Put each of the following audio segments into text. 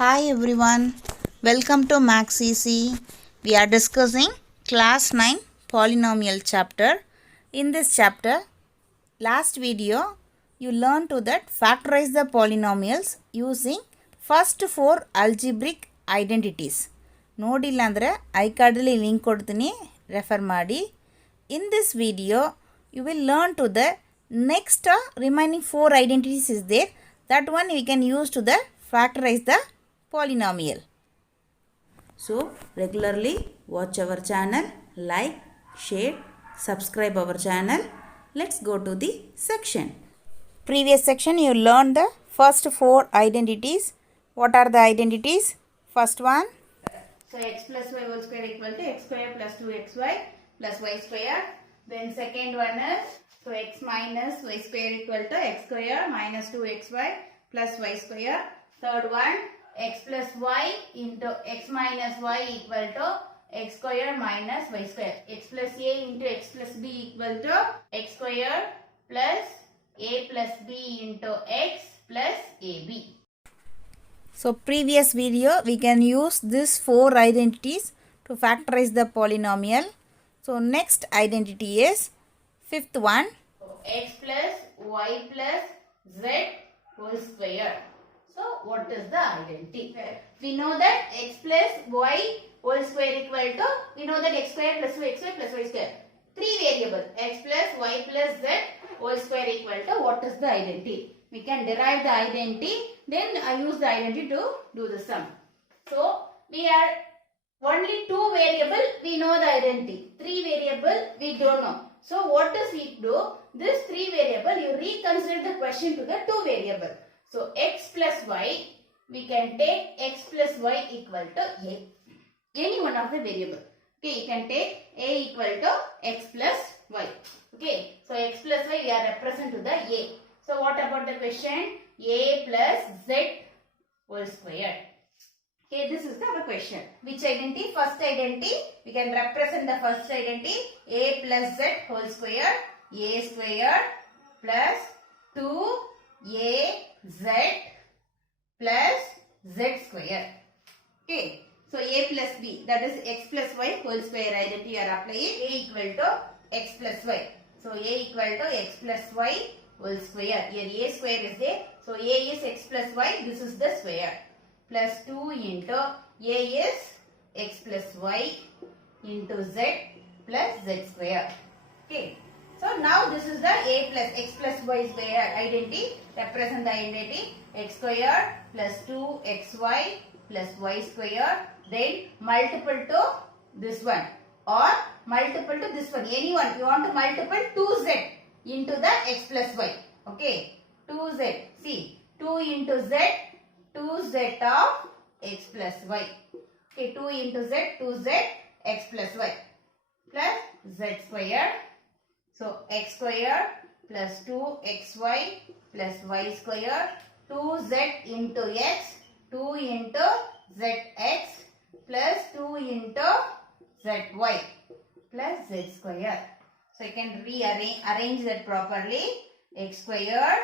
Hi everyone, welcome to Max Easy. We are discussing class 9 polynomial chapter. In this chapter, last video you learned to that factorize the polynomials using first four algebraic identities. ನೋಡಿಲ್ಲ ಅಂದರೆ I ಕಾರ್ಡಲ್ಲಿ link ಕೊಡ್ತೀನಿ, refer ಮಾಡಿ. In this video you will learn to the next remaining four identities is there. That one we can use to the factorize the polynomial. So regularly watch our channel, like, share, subscribe our channel. Let's go to the section. Previous section you learned the first four identities. What are the identities? First one, so x plus y whole square equal to x square plus 2xy plus y square. Then second one is, so x minus y square equal to x square minus 2xy plus y square. Third one, x plus y into x minus y equal to x square minus y square. X plus a into x plus b equal to x square plus a plus b into x plus ab. so previous video we can use these four identities to factorize the polynomial. So next identity is fifth one, X plus y plus z whole square. So what is the identity? We know that x plus y whole square equal to, we know that x square plus 2xy plus y square. Three variables, x plus y plus z whole square equal to, what is the identity? We can derive the identity, then I use the identity to do the sum. So we are only two variable, we know the identity. Three variable, we don't know. So what does we do? This three variable, you reconsider the question to the two variable. So x plus y, we can take x plus y equal to a. Any one of the variable. Okay, you can take a equal to x plus y. Okay, so x plus y we are represent to the a. So what about the question? A plus z whole square. Okay, this is our question. Which identity? First identity. We can represent the first identity. A plus z whole square. A square plus 2az plus z square. Okay. So a plus b, that is x plus y whole square identity are applying. A equal to x plus y. So a equal to x plus y whole square. Here a square is there. So a is x plus y. This is the square. Plus 2 into a is x plus y into z plus z square. Okay. So now this is the a plus x plus y square identity. Represent the identity x square plus 2xy plus y square. Then multiple to this one or multiple to this one. Anyone you want to multiple 2z into the x plus y. Okay. 2z. See 2 into z. 2z of x plus y. Okay, 2 into z, 2z x plus y plus z square. So x square plus 2xy plus y square. 2z into x, 2 into zx plus 2 into zy plus z square. So you can arrange that properly. X square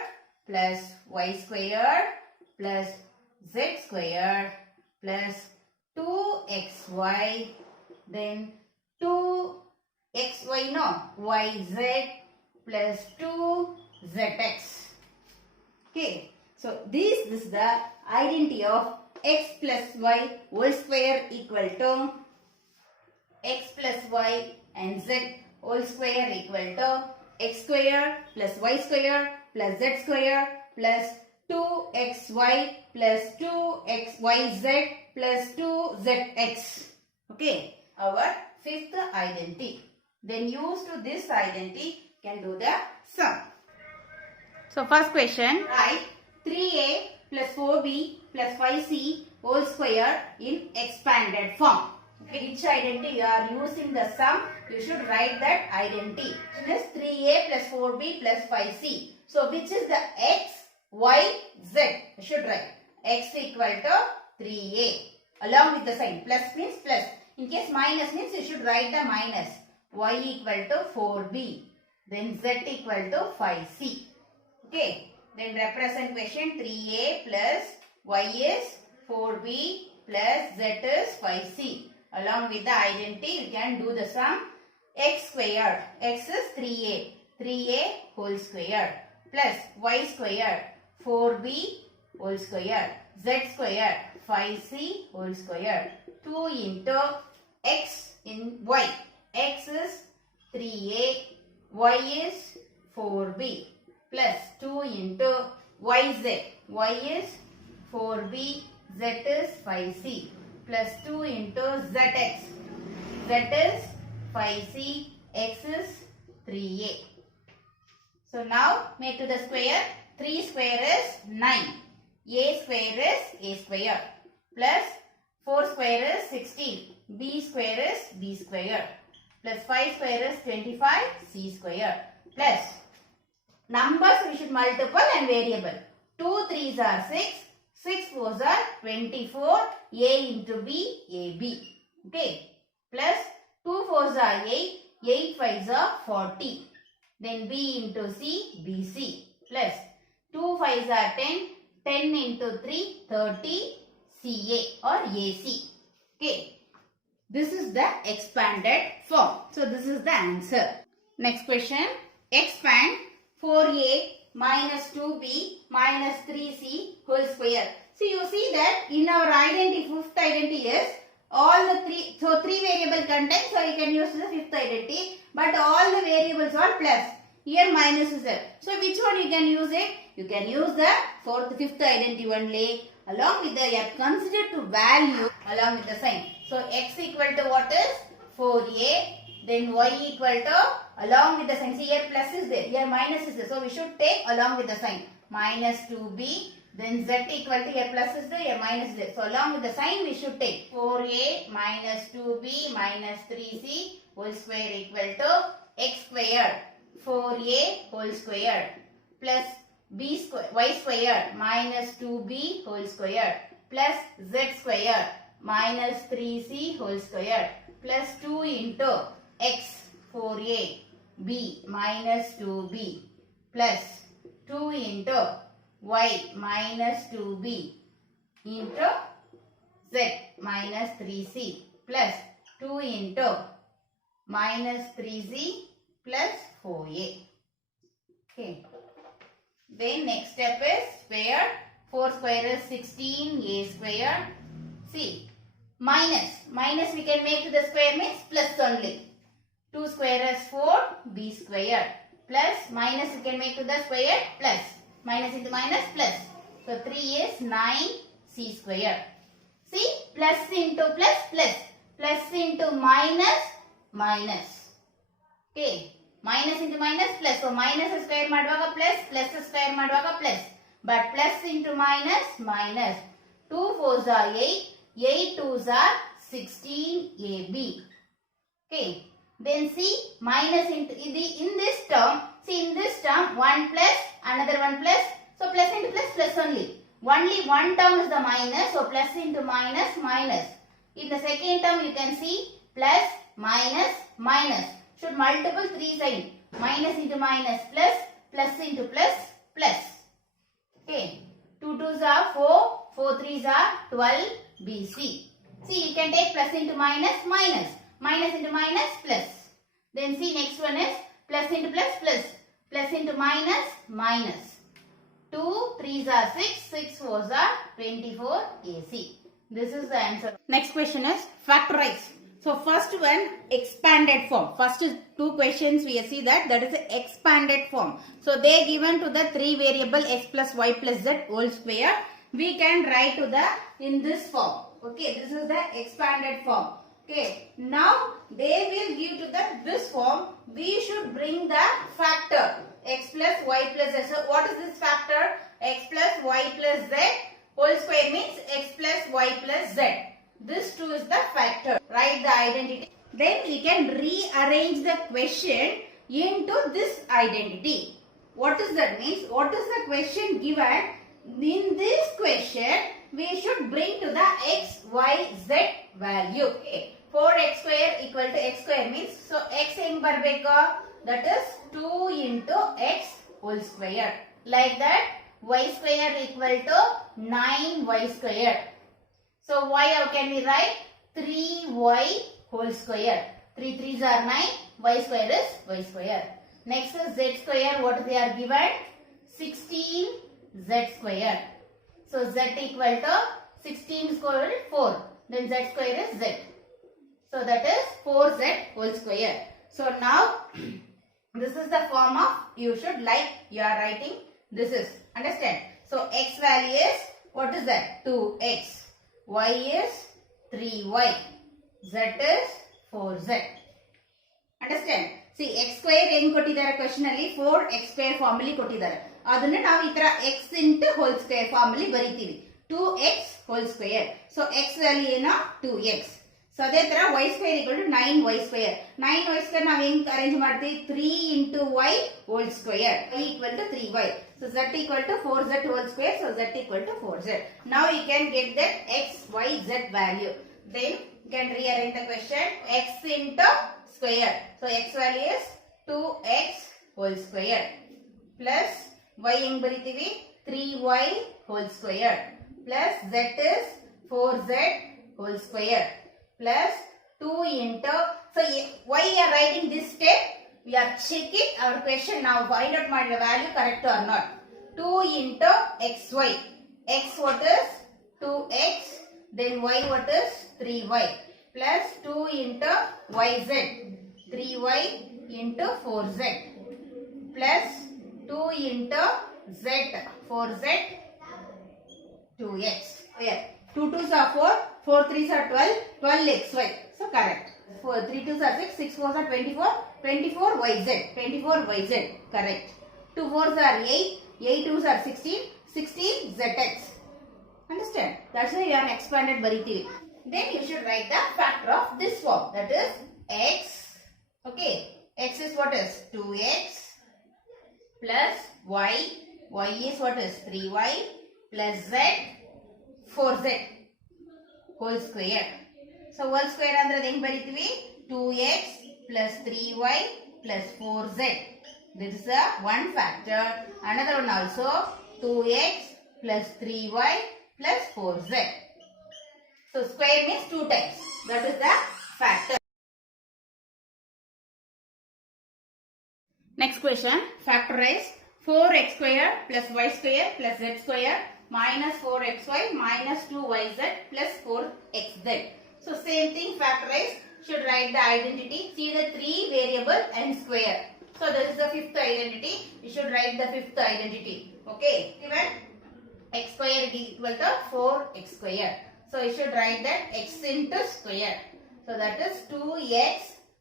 plus y square plus z square plus 2xy, then 2xy no, yz plus 2zx. Okay, so this is the identity of x plus y whole square equal to x plus y and z whole square equal to x square plus y square plus z square plus 2xy plus 2xyz plus 2zx. Okay, our fifth identity. Then used to this identity can do the sum. So first question, write 3a plus 4b plus 5c whole square in expanded form. Okay, which identity you are using the sum? You should write that identity. This is 3a plus 4b plus 5c. So which is the x, y, z? You should write x equal to 3a along with the sign. Plus means plus. In case minus means you should write the minus. Y equal to 4b. Then z equal to 5c. Okay. Then represent question 3a plus y is 4b plus z is 5c. Along with the identity, you can do the sum. X squared, x is 3a, 3a whole squared plus y squared, 4b whole squared, z squared, 5c whole squared, 2 into x in y. X is 3a, y is 4b plus 2 into yz. Y is 4b, z is 5c plus 2 into zx. Z is 5c, x is 3a. So now make to the square. 3 square is 9. A square is a square plus 4 square is 16. B square is b square plus 5 square is 25. C square plus numbers we should multiple and variable. 2 3s are 6. 6 4s are 24. A into b, AB. Okay. Plus 2 4s are 8. 8 5s are 40. Then B into C, BC. Plus 2 5s are 10. 10 into 3, 30. CA or AC. Okay. This is the expanded form. So this is the answer. Next question. Expand 4a minus 2b minus 3c whole square. So you see that in our identity, fifth identity is all the three. So three variable content. So you can use the fifth identity. But all the variables are plus. Here minus is there. So which one you can use it? You can use the fifth identity only. Along with the, you have considered to value along with the sign. So x equal to what is? 4a. Then y equal to, along with the sign. See here plus is there. Here minus is there. So we should take along with the sign. Minus 2b. Then z equal to, here plus is there. Here minus is there. So along with the sign we should take 4a minus 2b minus 3c whole square equal to x squared. 4a whole squared plus b square, y squared minus 2b whole squared plus z squared minus 3c whole squared plus 2 into x 4a b minus 2b plus 2 into y minus 2b into z minus 3c plus 2 into minus 3z plus 4a. Okay. Then next step is square. 4 square is 16a square. See, minus we can make to the square means plus only. 2 square is 4b square plus minus we can make to the square plus. Minus into minus plus. So 3 is 9c square. See, plus into plus plus. Plus into minus minus. Okay. Minus into minus plus. So minus square ಮಾಡುವಾಗ plus, plus square ಮಾಡುವಾಗ plus. But plus into minus, minus. 2 4s are 8. 8 2s are 16ab. Okay. Then see minus into in this term. See in this term 1 plus, another 1 plus. So plus into plus, plus only. Only one term is the minus. So plus into minus, minus. In the second term you can see plus, minus, minus. Should multiple 3 sign. Minus into minus plus, plus into plus, plus. Okay. 2 2s are 4, 4 3s are 12 BC. See you can take plus into minus, minus. Minus into minus, plus. Then see next one is plus into plus, plus. Plus into minus, minus. 2 3s are 6, 6 4s are 24 AC. This is the answer. Next question is factorize. So first one expanded form. First two questions we see that is the expanded form. So they given to the 3 variable x plus y plus z whole square. We can write to the in this form. Okay, this is the expanded form. Okay, now they will give to the this form. We should bring the factor x plus y plus z. So what is this factor? X plus y plus z whole square means x plus y plus z. This 2 is the factor. Write the identity. Then we can rearrange the question into this identity. What is that means? What is the question given? In this question, we should bring to the x, y, z value. Okay. 4x square equal to x square means, so x ಹೆಂಗ್ ಬರಬೇಕು? That is 2 into x whole square. Like that, y square equal to 9y square. So y, how can we write? 3y whole square. 3 3s are 9, y square is y square. Next is z square, what they are given? 16z square. So z equal to 16 square is 4. Then z square is z. So that is 4z whole square. So now this is the form of, you should like you are writing. This is, understand? So x value is, what is that? 2x. Y is 3y. Z is 4z. Understand? See, x square ಏನು ಕೊಟ್ಟಿದ್ದಾರೆ question ಅಲ್ಲಿ 4x square form ಅಲ್ಲಿ ಕೊಟ್ಟಿದ್ದಾರೆ. ಅದನ್ನ ನಾವು ಈ ತರ x into whole square form ಅಲ್ಲಿ ಬರೀತೀವಿ. 2x whole square. So x value ಏನು? 2x. So ಅದೇ ತರ y square equal to 9y square. 9y square ನಾವು ಹೆಂಗ್ ಅರೇಂಜ್ ಮಾಡ್ತೀವಿ? 3 into y whole square. Y equal to 3y. So z equal to 4z whole square. So z equal to 4z. Now you can get that x, y, z value. Then you can rearrange the question. X into square. So x value is 2x whole square plus y ಹೆಂಗ್ ಬರೀತೀವಿ? 3y whole square plus z is 4z whole square plus 2 into, so why we are writing this step? We are checking our question now, find out my value correct or not. 2 into xy. X what is? 2x. Then y what is? 3y plus 2 into yz. 3y into 4z plus 2 into z. 4z 2x. Here 2 2s are 4, 4 3s are 12, 12xy. So correct. 3 2s are 6, 6 4s are 24, 24yz, 24yz. Correct. 2 4s are 8, 8 2s are 16, 16zx. Understand? That's why you are expanded barithi. Then you should write the factor of this form. That is x. Okay. X is what is? 2x plus y. Y is what is? 3y plus z. 4z whole square. So whole square andre heng baritivi? 2x plus 3y plus 4z. This is a one factor. Another one also 2x plus 3y plus 4z. So square means 2 times. That is the factor. Next question. Factorize 4x square plus y square plus z square minus 4xy minus 2yz plus 4xz. So same thing, factorize. Should write the identity. See the 3 variable and square. So this is the fifth identity. You should write the fifth identity. Okay. Given x square is equal to 4x square. So you should write that x into square. So that is 2x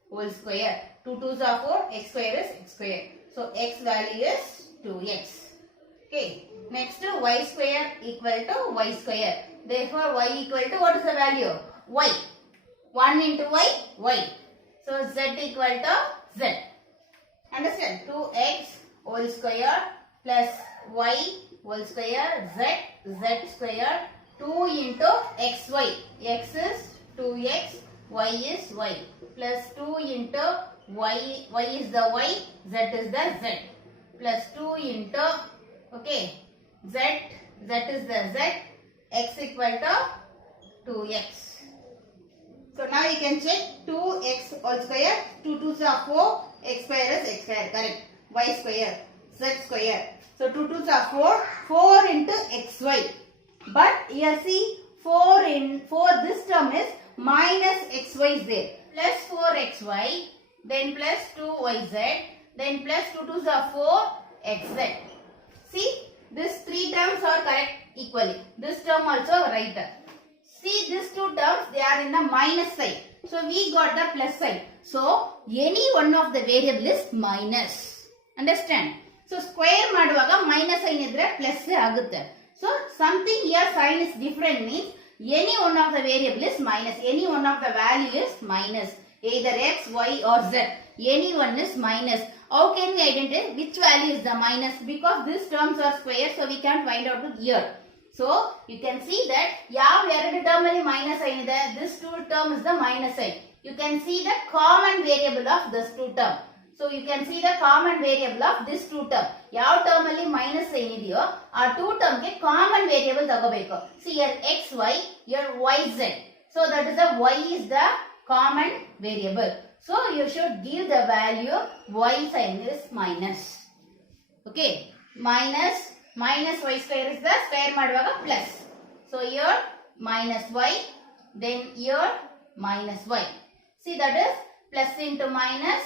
whole square. 2 2s are 4. X square is x square. So x value is 2x. Okay. Next to y square equal to y square. Therefore y equal to, what is the value? Y. 1 into y, y. So z equal to z. Understand? 2x whole square plus y whole square z, z square. 2 into xy. X is 2x, y is y. Plus 2 into y, y is the y, z is the z. Plus 2 into, okay, z is the z, x equal to 2x. So now you can check 2x whole square, 2 2s are 4, x square is x square, correct. Y square, z square. So 2 2s are 4 into xy. But here see 4 this term is minus xy is there. Plus 4xy, then plus 2yz, then plus 2 2s are 4xz. See, these 3 terms are correct equally. This term also right. See, these 2 terms, they are in the minus side. So we got the plus side. So any one of the variable is minus. Understand? So square ಮಾಡುವಾಗ minus sign ಇದ್ರೆ plus ಆಗುತ್ತೆ. So something here sign is different means any one of the variable is minus. Any one of the value is minus. Either x, y or z. Any one is minus. How can we identify which value is the minus? Because these terms are square, so we can find out here. So you can see that ಯಾವ ಎರಡು term ಅಲ್ಲಿ minus sign ಇದೆ. This 2 term is the minus sign. You can see the common variable of this 2 term. So you can see the common variable of this two term. ಯಾವ term ಅಲ್ಲಿ minus sign ಇದೆಯೋ ಆ two term ಗೆ common variable ತಗೋಬೇಕು. See here xy, here yz. So that is the y is the common variable. So you should give the value y sign is minus. Okay, minus y square is the square ಮಾಡುವಾಗ plus. So here minus y, then here minus y. See that is plus into minus,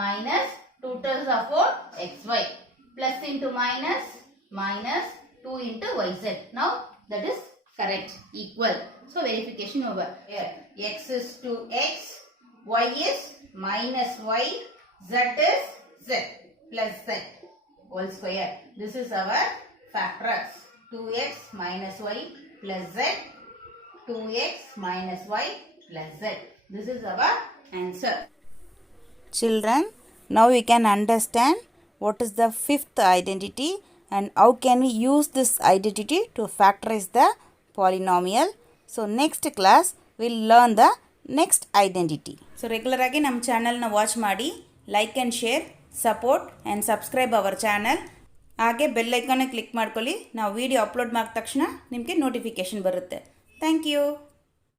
minus 2 terms of 4 xy, plus into minus, minus 2 into yz. Now that is correct, equal. So verification over. Here x is 2x, y is minus y, z is z plus z whole square. This is our factors. 2x minus y plus z, 2x minus y plus z. This is our answer. Children, now we can understand what is the fifth identity and how can we use this identity to factorize the polynomial. So next class we'll learn the next identity. So regular ಆಗಿ ನಮ್ಮ ಚಾನಲ್ನ watch ಮಾಡಿ, like and share, support and subscribe our channel. ಹಾಗೆ bell ಐಕಾನ್ನ click ಮಾಡ್ಕೊಳ್ಳಿ. ನಾವು video upload ಮಾಡಿದ ತಕ್ಷಣ ನಿಮಗೆ ನೋಟಿಫಿಕೇಷನ್ ಬರುತ್ತೆ. Thank you.